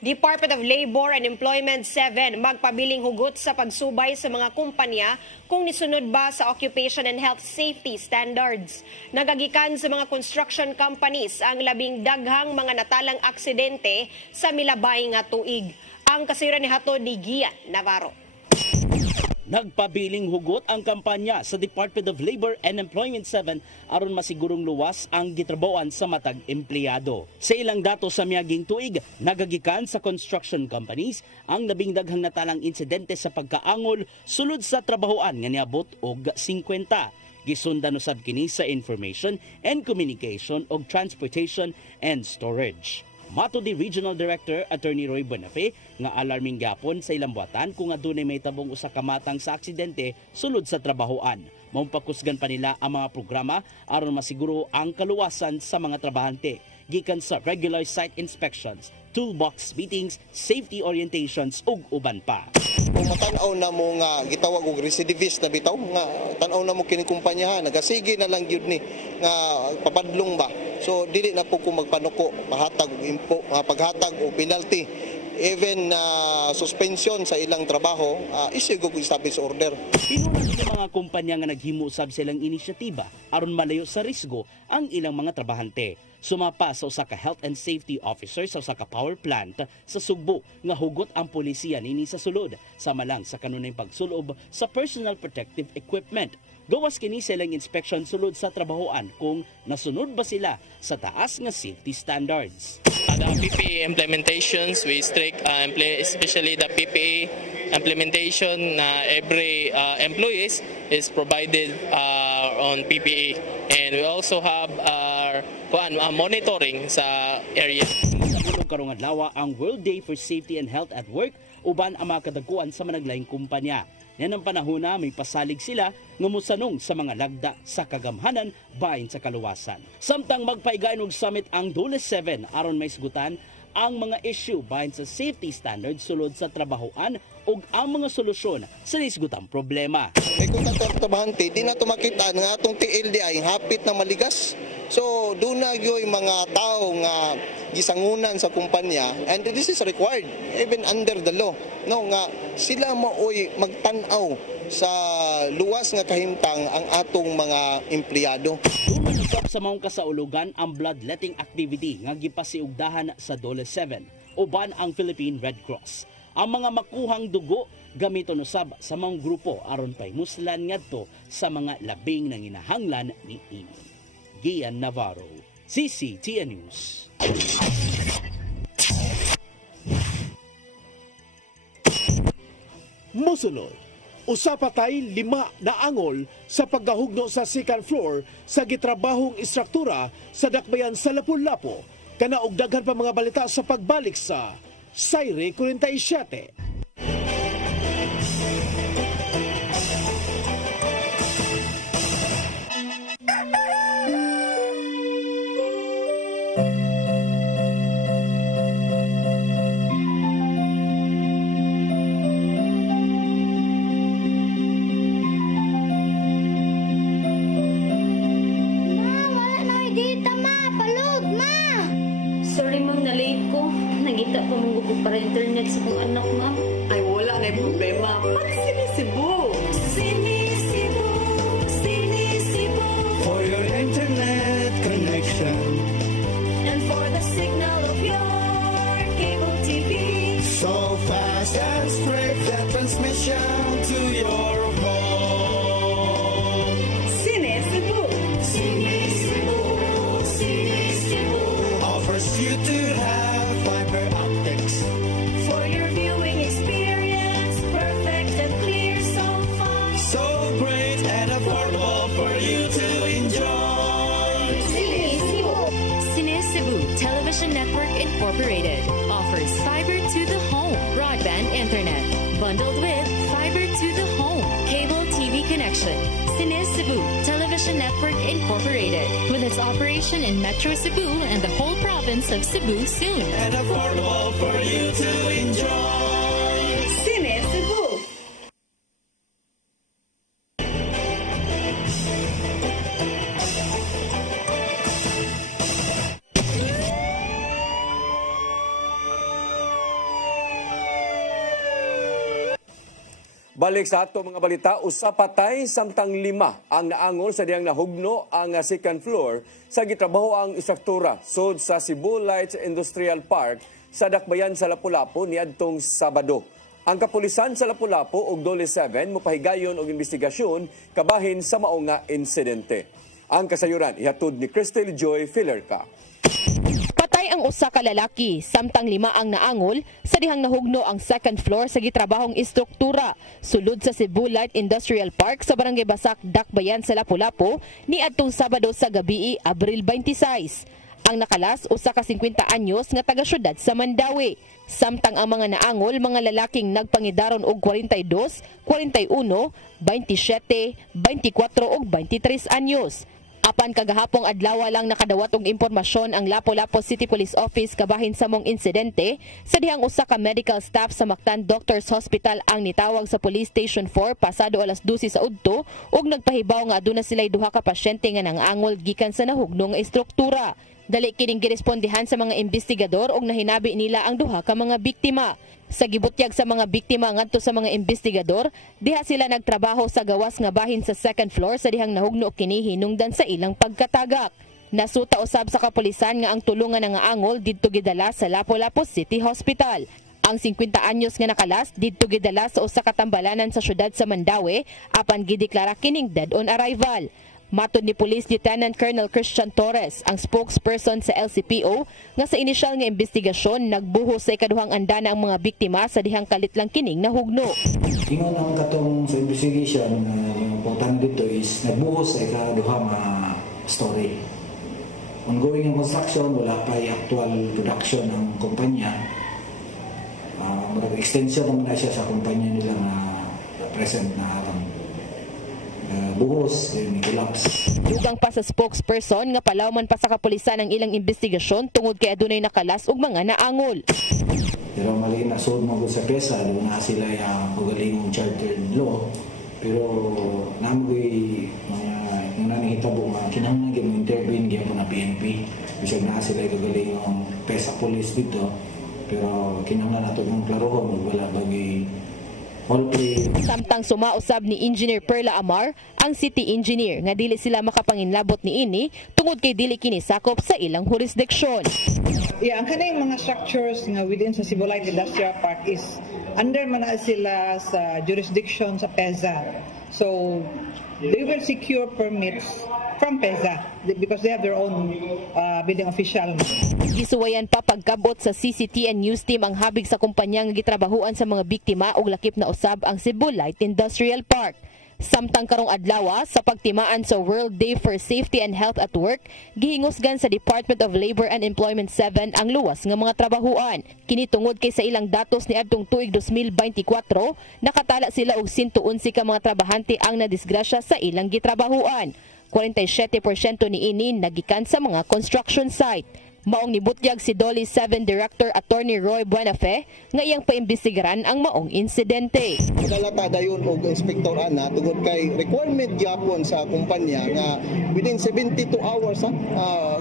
Department of Labor and Employment 7 magpabiling hugot sa pagsubay sa mga kumpanya kung nisunod ba sa Occupation and Health Safety Standards. Nagagikan sa mga construction companies ang labing daghang mga natalang aksidente sa milabay nga tuig. Ang kasayuran ni Hato ni Gian Navarro. Nagpabiling hugot ang kampanya sa Department of Labor and Employment 7 aron masigurong luwas ang gitrabawan sa matag empleyado. Sa ilang datos sa miaging tuig, nagagikan sa construction companies ang labing daghang natalang insidente sa pagkaangol sulod sa trabahoan nga niabot og 50. Gisundan usab kini sa Information and Communication ug Transportation and Storage. Mato di Regional Director Attorney Roy Bonafe nga alarming gapon sa ilang buwatan kung adunay may tabong usa ka matang sa aksidente sulod sa trabahoan. Mampakusgan pa nila ang mga programa aron masiguro ang kaluwasan sa mga trabahante gikan sa regular site inspections, toolbox meetings, safety orientations ug uban pa. Kung matanaw na mo nga gitawag og recidivist na bitaw nga tanaw na mo kini kumpanyahan nagasige na lang gyud ni nga papadlong ba. So dili na po ko magpanuko mahatag og impo paghatag og penalty even suspension sa ilang trabaho issue og establish order. Pinunan sa mga kumpanya nga naghimo usab silang inisyatiba aron malayo sa risgo ang ilang mga trabahante. Sumapa sa usa ka health and safety officer sa usa ka power plant sa Sugbo nga hugot ang polisiya nini sa sulod sama lang sa kanunay pagsulob sa personal protective equipment. Gawas kini silang inspection sulod sa trabahoan kung nasunod ba sila sa taas nga safety standards. The PPE implementations, we strict especially the PPE implementation na every employees is provided on PPE, and we also have monitoring sa area. Karong adlaw ang World Day for Safety and Health at Work uban ang mga kadaguan sa managlaing kumpanya. Yan ang panahon na may pasalig sila ngumusanong sa mga lagda sa kagamhanan bahin sa kaluwasan. Samtang magpaigayon og summit ang Dole 7 aron may sigutan ang mga issue bahin sa safety standards sulod sa trabahoan ug ang mga solusyon sa nisgutang problema. Kung trabahante, di na ito makita nga itong TLDI hapit na maligas. So doon na yung mga tao nga gisangunan sa kumpanya, and this is required even under the law, no, nga sila maoy magtanaw sa luwas nga kahimtang ang atong mga empleyado. Dumansap sa maong kasaulugan ang bloodletting activity nga gipasiugdahan sa Dole 7 uban ang Philippine Red Cross. Ang mga makuhang dugo gamiton usab sa maong grupo aron pay muslan ngadto sa mga labing nanginahanglan ni ini. Gian Navarro, CCTN News. Mosunod, usa patay 5 na angol sa paggahugno sa second floor sa gitrabahong istruktura sa dakbayan sa Lapu-Lapu. Kana og daghan pa mga balita sa pagbalik sa Sayre 47. Para internet sa kong anak, ma'am. Ay, wala na yung problema. Sinisibu! Sinisibu! Sinisibu! For your internet connection. And for the signal of your cable TV. So fast and straight that transmission to your home. Sinisibu! Sinisibu! Sinisibu! Offers you to have fiber optics. For your viewing experience, perfect and clear, so fun. So great and affordable for you to enjoy. Sinisibu! Sinisibu Television Network Incorporated offers fiber to the home broadband internet bundled with fiber to the home cable TV connection. Sinisibu Television Network Incorporated, with its operation in Metro Cebu and the whole province of Cebu soon. And affordable for you to enjoy. Sinisibu! Balik sa ato mga balita, usa patay samtang 5 ang naangol sa diyang nahugno ang second floor sa gitrabaho ang istruktura sud sa Cebu Lights Industrial Park sa dakbayan sa Lapu-Lapu niadtong Sabado. Ang kapulisan sa Lapu-Lapu ug Dole 7 mopahigayon og investigasyon kabahin sa mao nga insidente. Ang kasayuran ihatod ni Crystal Joy Filerca. Patay ang usa ka lalaki, samtang 5 ang naangol sa dihang nahugno ang second floor sa gitrabahong istruktura sulod sa Cebu Light Industrial Park sa Barangay Basak, Dakbayan sa Lapu-Lapu niadtong Sabado sa gabii, Abril 26. Ang nakalas usa ka 50 anyos nga taga-syudad sa Mandawi. Samtang ang mga naangol mga lalaking nagpangidaron og 42, 41, 27, 24 ug 23 anyos. Apan kagahapong adlaw lang nakadawat og impormasyon ang Lapu-Lapu City Police Office kabahin sa mong insidente sa dihang usa ka medical staff sa Mactan Doctors Hospital ang nitawag sa Police Station 4 pasado alas 12 sa udto ug nagpahibaw nga aduna sila'y duha ka pasyente nga nangangol gikan sa nahugno nga istruktura. Dali kining girespondihan sa mga investigador ug nahinabi nila ang duha ka mga biktima. Sa gibutyag sa mga biktima ngadto sa mga investigador, diha sila nagtrabaho sa gawas nga bahin sa second floor sa dihang nahugno kini hinungdan sa ilang pagkatagak. Nasuta usab sa kapulisan nga ang tulungan nga angol didto gidala sa Lapu-Lapu City Hospital. Ang 50 anyos nga nakalas didto gidala sa usa ka tambalanan sa syudad sa Mandawi apan gideklara kining dead on arrival. Matod ni Police Lieutenant Colonel Christian Torres, ang spokesperson sa LCPO, nga sa inisyal nga investigasyon nagbuhos sa ikaduhang andana ang mga biktima sa dihang kalit lang kining nahugno. Ingon ang katong sa investigation yung importante dito is nagbuhos sa ikaduhang story. Ongoing ang construction, wala pa yung actual production ng kumpanya. Extension naman na siya sa kumpanya nila na present na buhos, collapse. Dugang pa sa spokesperson nga palawman pa sa kapulisan ang ilang investigasyon tungod kay adunay nakalas ug mga naangol. Pero mali na sold mo sa pesa, doon na sila pagalingong chartered law. Pero namoy yung nanihitabo nga kinahanglan mo intervene gyapon na PNP. Bisag na sila pagalingong pesa police dito. Pero kinahanglan nato ng klarohon wala bagay. Samtang sumausab ni Engineer Perla Amar, ang city engineer, nga dili sila makapanginlabot ni ini tungod kay dili kini sakop sa ilang jurisdiction. Ang kaning mga structures nga within sa Sibulay Industrial Park is under man na sila sa jurisdiction sa PEZA. So they will secure permits from PEZA because they have their own building official. Gisuwayan pa pagkabot sa CCTN News Team ang habig sa kumpanya nga gitrabahuan sa mga biktima ug lakip na usab ang Cebu Light Industrial Park. Samtang karong adlaw sa pagtimaan sa World Day for Safety and Health at Work, gihingusgan sa Department of Labor and Employment 7 ang luwas nga mga trabahuan. Kini tungod kay sa ilang datos ni adtong tuig 2024, nakatala sila og 111 ka mga trabahante ang nadisgrasya sa ilang gitrabahuan. 47% niini nagikan sa mga construction site. Maong nibutyag si Dolly 7 Director Attorney Roy Buenafe nga iyang paimbestigaran ang maong insidente. Dalata dayon og inspektor ana tungod kay requirement gyapon sa kumpanya nga within 72 hours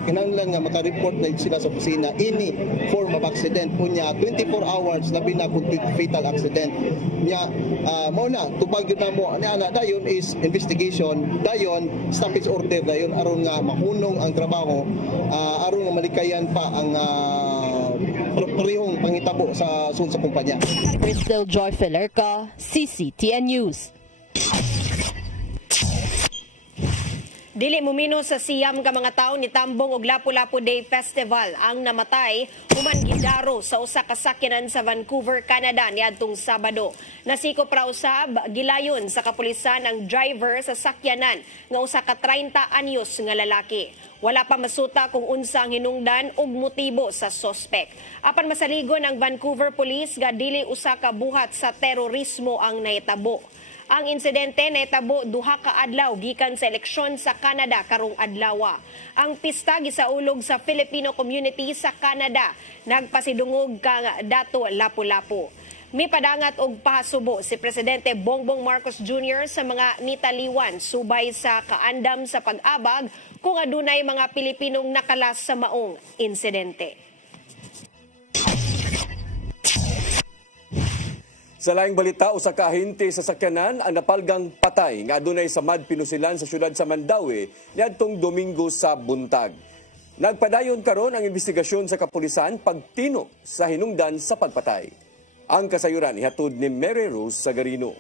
kinahanglan nga maka-report na sila sa opisina any form of accident unya 24 hours labi na kung fatal accident nya mao na tubag gyud namo ana dayon is investigation dayon stoppage order dayon aron nga mahunong ang trabaho aron nga malikay pa ang parehong pangitabo sa kumpanya. Crystal Joy Felerca, CCTN News. Dili mumino sa siyam ka mga tawo ni Tambong og Lapu-Lapu Day Festival ang namatay human gidaro sa usa ka sakyanan sa Vancouver, Canada niadtong Sabado. Nasikop ra usab gilayon sa kapulisan ang driver sa sakyanan nga usa ka 30 anyos nga lalaki. Wala pa masuta kung unsa ang hinungdan ug motibo sa sospek. Apan masaligon ang Vancouver Police nga dili usa ka buhat sa terorismo ang nahitabo. Ang insidente nahitabo duha ka adlaw gikan sa eleksyon sa Canada karong adlaw. Ang pista gisaulog sa Filipino community sa Canada. Nagpasidungog kang dato Lapu-Lapu. May padangat og pahasubo si Presidente Bongbong Marcos Jr. sa mga nitaliwan subay sa kaandam sa pag-abag kung adunay mga Pilipinong nakalas sa maong insidente. Sa laing balita, usa ka ahente sa sakyanan ang napalgang patay nga adunay sa mad pinusilan sa syudad sa Mandawi niadtong Domingo sa buntag. Nagpadayon karon ang investigasyon sa kapulisan pagtino sa hinungdan sa pagpatay. Ang kasayuran ihatod ni Mary Rose Sagarino.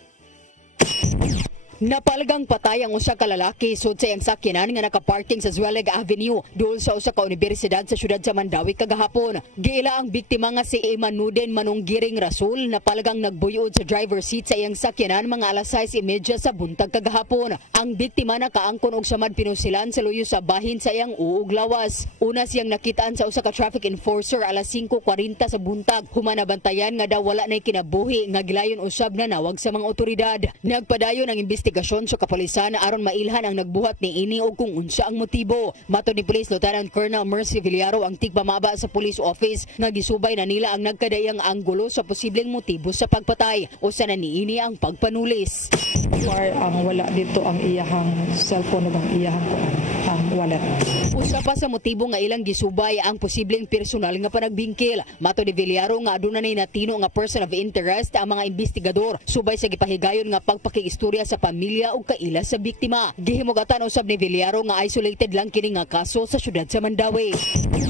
Napalgang patay ang usa ka lalaki sud sa iyang sakyanan nga nakaparking sa Zueleg Avenue duol sa usa ka universidad sa syudad sa Mandawi kagahapon. Giila ang biktima nga si Emanuden Manunggiring Rasul napalgang nagbuyod sa driver seat sa iyang sakyanan mga alas 6:30 sa buntag kagahapon. Ang biktima nakaangkon og samad pinusilan sa luyo sa bahin sa iyang uog lawas. Una siyang nakitaan sa usa ka traffic enforcer alas 5:40 sa buntag. Human nabantayan nga daw wala nay kinabuhi nga gilayon usab na nawag sa mga otoridad. Nagpadayon ang investigasyon sa kapulisan aron mailhan ang nagbuhat ni ini o kung unsa ang motibo. Matod ni Police Lieutenant Colonel Mercy Villaro ang tigpamaba sa police office nga gisubay na nila ang nagkadayang anggulo sa posibleng motibo sa pagpatay. Usa na niini ang pagpanulis. Ang wala dito ang iyahang cellphone ug ang iyahang wallet. Usa pa sa motibo nga ilang gisubay ang posibleng personal nga panagbingkil. Matod ni Villaro nga aduna nay natino nga person of interest ang mga investigador subay sa gipahigayon nga pagpakiistorya sa pamilya ug kaila sa biktima. Gihimugatan usab ni Villaro nga isolated lang kini nga kaso sa syudad sa Mandawi.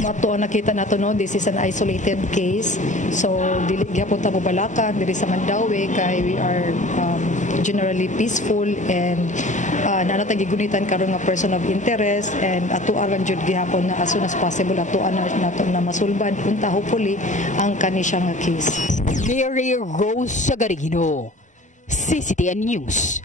Mato nakita nato no, this is an isolated case. So dili gyapon ta mobalakan diri sa Mandawi kay we are generally peaceful and nanatag gigunitan karon nga person of interest and ato aron jud gihapon na as soon as possible ato na masulban punta hopefully ang kani siya nga case. Mary Rose Sagarino, CCTN News.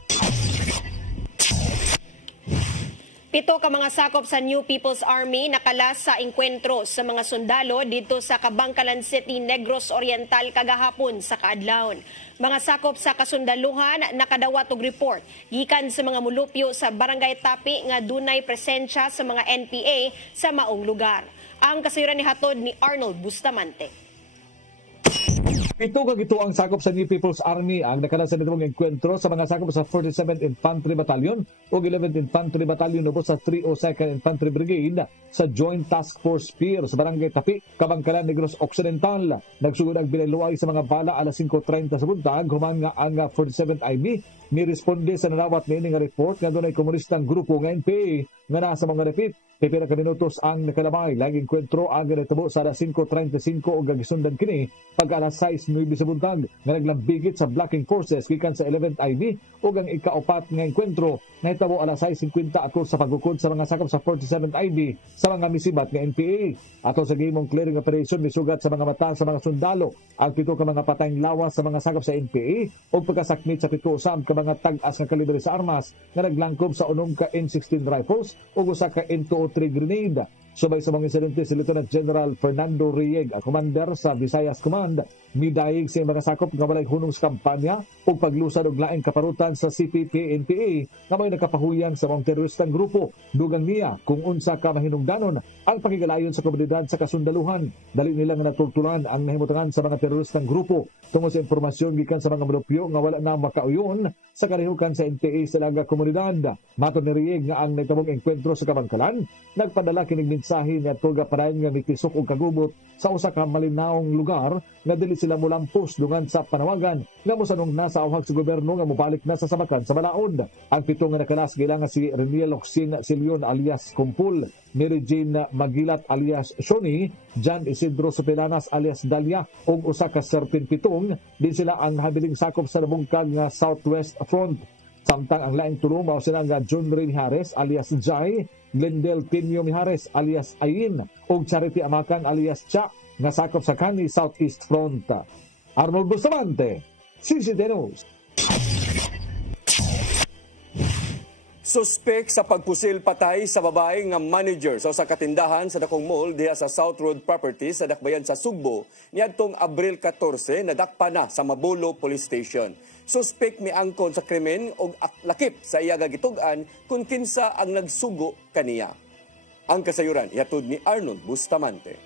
7 ka mga sakop sa New People's Army nakalas sa engkwentro sa mga sundalo dito sa Kabangkalan City, Negros Oriental kagahapon sa kaadlawon. Mga sakop sa kasundaluhan nakadawat og report gikan sa mga mulupyo sa Barangay Tapi nga dunay presensya sa mga NPA sa maong lugar. Ang kasayuran ni hatod ni Arnold Bustamante. 7 ka gito ang sakop sa New People's Army ang nakalas sa nitong engkwentro sa mga sakop sa 47th Infantry Battalion o 11th Infantry Battalion ubos sa 302nd Infantry Brigade sa Joint Task Force Pier sa Barangay Tapi, Kabangkalan, Negros Occidental. Nagsugod ang binayluay sa mga bala alas 5:30 sa buntag human nga ang 47th IB ni responde sa nanawat niini nga report nga dunay komunistang grupo nga NPA nga nasa mga repeat. Pipila ka minutos ang nakalamay. Laging kwentro ang ganitabo sa alas 5:35 o gagisundan kini pag alas 6:09 sa buntag nga naglambigit sa blocking forces gikan sa 11th IB o ang ikaupat nga enkwentro na hitabo alas 6:50 ato sa pagukod sa mga sakop sa 47th IB sa mga misibat nga NPA. Ato sa gihimong clearing operation misugat sa mga mata sa mga sundalo ang 7 ka mga patayng lawas sa mga sakop sa NPA o pagkasakmit sa 7 usab ka mga tag-as nga kalibre sa armas nga naglangkob sa 9 ka N16 rifles o usa ka N203 grenade. Subay sa mga insidente si Lieutenant General Fernando Rieg, ang commander sa Visayas Command, midayig sa mga sakop nga walay hunong sa kampanya o paglusad og laing kaparutan sa CPP-NPA nga may nakapahuyang sa mga teroristang grupo. Dugang niya kung unsa ka mahinungdanon ang pakigalayon sa komunidad sa kasundaluhan. Dali nila nga natultulan ang nahimutangan sa mga teroristang grupo tungod sa impormasyon gikan sa mga mulupyo nga wala na makauyon sa kalihukan sa NPA sa laga komunidad. Mato ni Rieg nga ang naitabong engkwentro sa Kabangkalan, nagpadala kining mensahe nga tuga parayon nga mitisok og kagubot sa usa ka malinawong lugar nga dili sila mulampos dungan sa panawagan nga mosanong nasa awhag sa gobyerno nga mobalik na sa sabakan sa balaod. Ang 7 nga nakalas gilang si Reniel Oxin Silion alias Kumpul, Mary Jane Magilat alias Shoni, John Isidro Supelanas alias Dalia ug usa ka Serpin Pitong din sila ang habiling sakop sa nabungkag nga Southwest Front. Samtang ang laing tulo mao sila nga John Ray Mijares alias Jai, Glendale Tinio Mijares alias Ayin ug Charity Amakan alias Cha nga sakop sa Kani Southeast Front. Arnold Bustamante, CCTN News. Suspek sa pagpusil patay sa babae nga manager sa usa ka tindahan sa dakong mall diha sa South Road Properties sa Dakbayan sa Sugbo niadtong Abril 14 nadakpa na sa Mabulo Police Station. Suspek miangkon sa krimen og lakip sa iya gagitug-an kung kinsa ang nagsugo kaniya. Ang kasayuran ihatod ni Arnold Bustamante.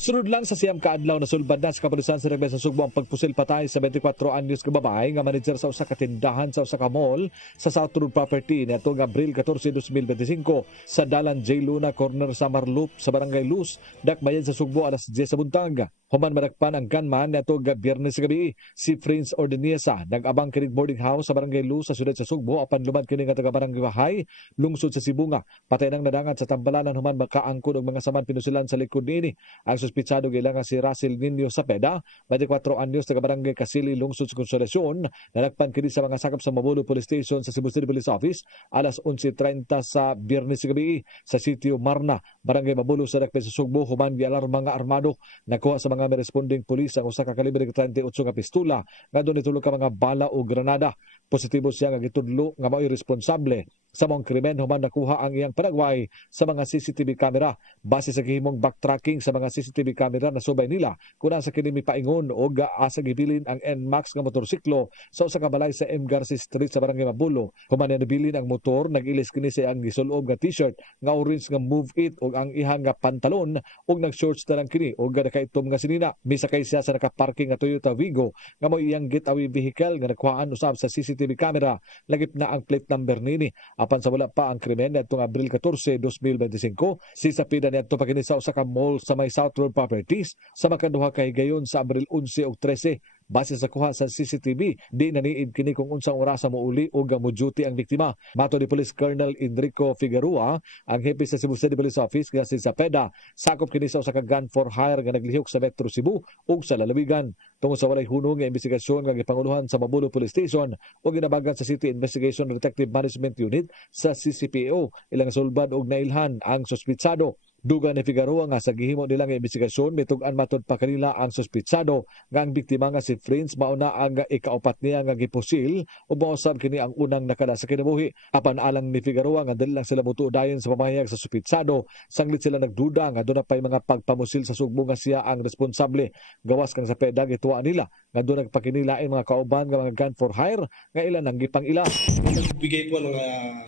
Sunod lang sa siyam kaadlaw na sulbad na sa kapulisan sa Dakbayan sa Sugbo ang pagpusil patay sa 24 anyos ka babae nga manager sa usa ka tindahan sa usa ka mall sa South Road Property niadtong Abril 14, 2025 sa Dalan J. Luna Corner sa Marloop sa Barangay Luz, Dakbayan sa Sugbo alas 10 sa buntag. Human madakpan ang gunman niadtong Biyernes gabi si Prince Ordeniesa nag-abang kining boarding house sa Barangay Luz sa siyudad sa Sugbo apan lumad kini nga taga Barangay Bahay lungsod sa Sibunga. Patay nang nadangat sa tambalanan human makaangkon og mga saman pinusilan sa likod niini. Ang suspitsado gilang si Russell Nino Sapeda, 24 anyos taga Barangay Kasili lungsod sa Konsolasyon, nadakpan kini sa mga sakop sa Mabulo Police Station sa Cebu City Police Office alas 11:30 sa Biyernes gabi sa sitio Marna, Barangay Mabulo sa Dakbayan sa Sugbo. Human gialarm mga armado nakuha sa mga responding pulis ang usa ka kalibre 38 nga pistola nga doon itulog ka mga bala o granada. Positibo siya nga gitudlo nga mao'y responsable sa mong krimen human nakuha ang iyang panagway sa mga CCTV camera. Base sa gihimong backtracking sa mga CCTV camera na subay nila kung nasa kini mipaingon o asa gibilin ang NMAX nga motorsiklo sa usa ka balay sa M. Garcia Street sa Barangay Mabulo. Human nabilin ang motor, nag-ilis kini sa ang gisulob nga t-shirt nga orange nga Move It o ang ihang nga pantalon o nag-shorts na lang kini o nakaitom nga sinina. Misakay siya sa nakaparking nga Toyota Vigo nga mo iyang getaway vehicle nga nakuhaan usab sa CCTV camera. Lagip na ang plate number nini. Apan sa wala pa ang krimen niadtong Abril 14, 2025, si Sapida niadto pa kini sa usa ka mall sa may South Road Properties sa makaduha ka higayon sa Abril 11 ug 13. Base sa kuha sa CCTV, di naniid kini kung unsang orasa mo uli o gamuduty ang biktima. Mato ni Police Colonel Enrico Figueroa, ang hepe sa Cebu City Police Office nga si Zapeda, sakop kini sa usa ka gun for hire nga naglihok sa Metro Cebu ug sa lalawigan. Tungod sa walay hunong nga investigasyon nga gipanguluhan sa Mabulo Police Station o ginabagan sa City Investigation Detective Management Unit sa CCPO, ilang sulbad og nailhan ang suspitsado. Duga ni Figueroa nga sa gihimo nila nga investigasyon mitug-an matud pa kanila ang suspitsado nga ang biktima nga si Friends mauna ang ikaapat niya nga gipusil ug mausab kini ang unang nakada sa kinabuhi. Apan alang ni Figueroa nga dili lang sila mutuudayon sa pamahayag sa suspitsado, sanglit sila nagduda nga doon na pa'y mga pagpamusil sa sugbo nga siya ang responsable. Gawas kang sa peda gituwa nila nga doon nagpakinilain mga kauban nga mga gun for hire nga ilan ang gipang ila. Nagbigay po ng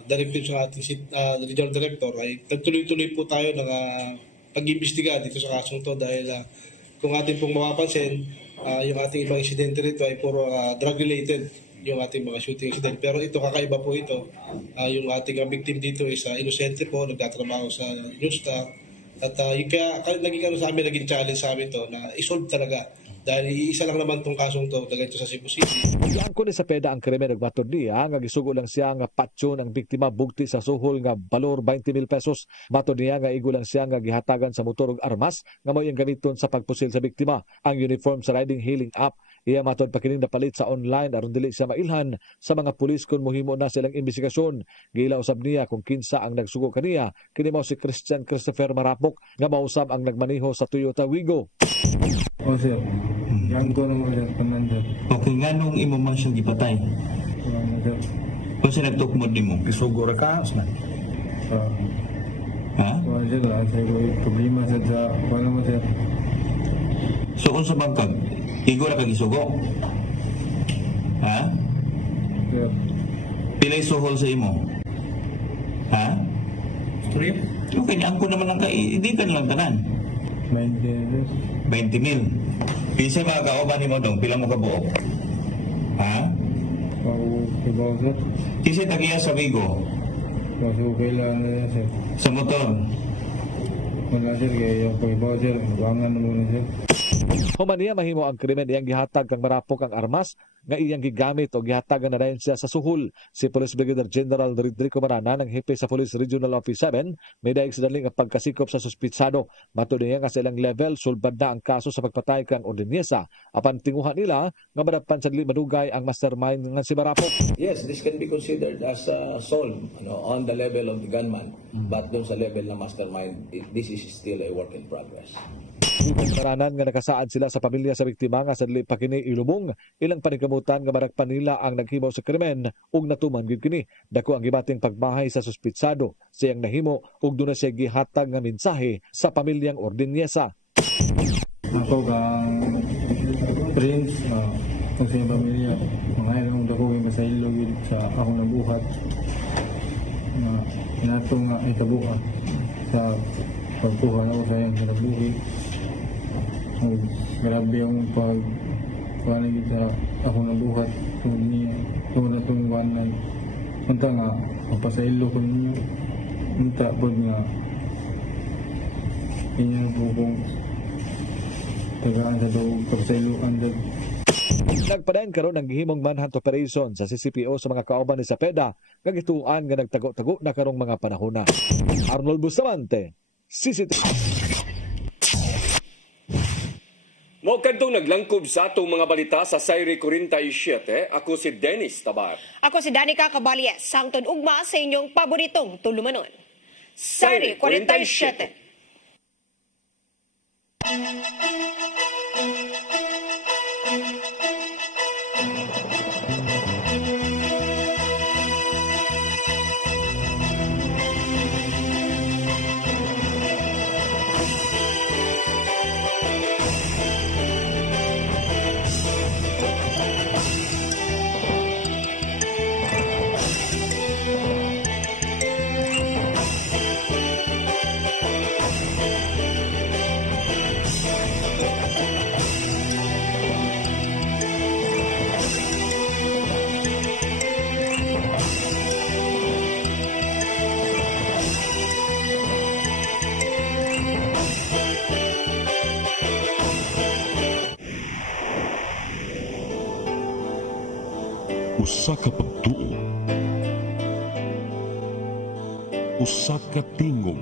directive sa ating regional director ay nagtuloy-tuloy po tayo ng pag-imbestiga dito sa kasong to dahil kung ating pong mapapansin, yung ating ibang insidente rito ay puro drug-related yung ating mga shooting incident. Pero ito, kakaiba po ito. Yung ating victim dito is inosente po, nagtatrabaho sa Newstar. At kaya naging sa amin, naging challenge sa amin to na isolve talaga. Dahil isa lang naman tong kasong to na ganito sa Cebu City. Yang kunin sa peda ang krimen nagmatod niya nga gisugo lang siya nga patsyon ang biktima bugti sa suhol nga balor 20,000 pesos. Matod niya nga igo lang siya nga gihatagan sa motor ug armas nga mao iyang gamiton sa pagpusil sa biktima. Ang uniform sa riding hailing app iya matod pa kining napalit sa online aron dili siya mailhan sa mga pulis kun mohimo na silang investigasyon. Giila usab niya kung kinsa ang nagsugo kaniya. Kini mao si Christian Christopher Marapok nga mausab ang nagmaneho sa Toyota Wigo. O sir, yan ko naman sir, panandar. Okay, nga nung imo man siyang gipatay? O sir, nagtukmod ni mo? Isugo ra ka, Osman. Ha? O sir, sir, problema sir sa, wala mo sir. So, unsa bang kag? Igo ra kag isugo? Ha? Sir. Pilay suhol sa imo? Ha? Strip? Okay, niyan ko naman lang hindi ka lang tanan. 20,000. Pinsa mga kauban ni mo dong, pila mo kabuok? Ha? Ibaw sir. Kasi tagiya sa Vigo? Masukay lang na sir. Sa motor? Wala sir, kaya yung pag-ibaw sir, nabangan muna sir. Human niya mahimo ang krimen iyang gihatag kang Marapok ang armas nga iyang gigamit o gihatagan na rin siya sa suhol. Si Police Brigadier General Rodrigo Marana ng hepe sa Police Regional Office 7 may daig sa daling pagkasikop sa suspitsado. Matod niya nga sa ilang level sulbad na ang kaso sa pagpatay kang Ordiniesa. Apan tinguhan nila nga madapan sa dili madugay ang mastermind nga si Marapok. Yes, this can be considered as assault on the level of the gunman, but doon sa level ng mastermind, this is still a work in progress. Karanan nga nakasaad sila sa pamilya sa biktima nga sa dili pa kini ilubong, ilang panikamutan nga maragpan nila ang naghimo sa krimen ug natuman gyud kini. Dako ang gibating pagmahay sa suspitsado siyang nahimo ug doon na siya gihatag nga mensahe sa pamilyang Ordiniesa. Ako kang Prince, kung sa iyong pamilya, mga ilang dako yung masaylo sa akong nabuhat na nato nga itabuha sa pagkuha na ko sa iyong kinabuhi. Grabe yung pagpanagin sa akong nabuhat tungkol na itong wanay. Punta nga, mapasaylo ko ninyo. Punta po nga inyo po kong tagaan sa daw kapasayloan dyan. Nagpadayon karon ang gihimong manhunt operation sa CCPO sa mga kauban ni Zapeda nga gituan nga nagtago-tago na karong mga panahon na. Arnold Bustamante, CCTV. Mo kadtong naglangkob sa atong mga balita sa Sayre 47, ako si Dennis Tabar. Ako si Danica Caballes, sangtod ugma sa inyong paboritong tulumanon. Sayre 47. usa ka pagtuo, usa ka tingog,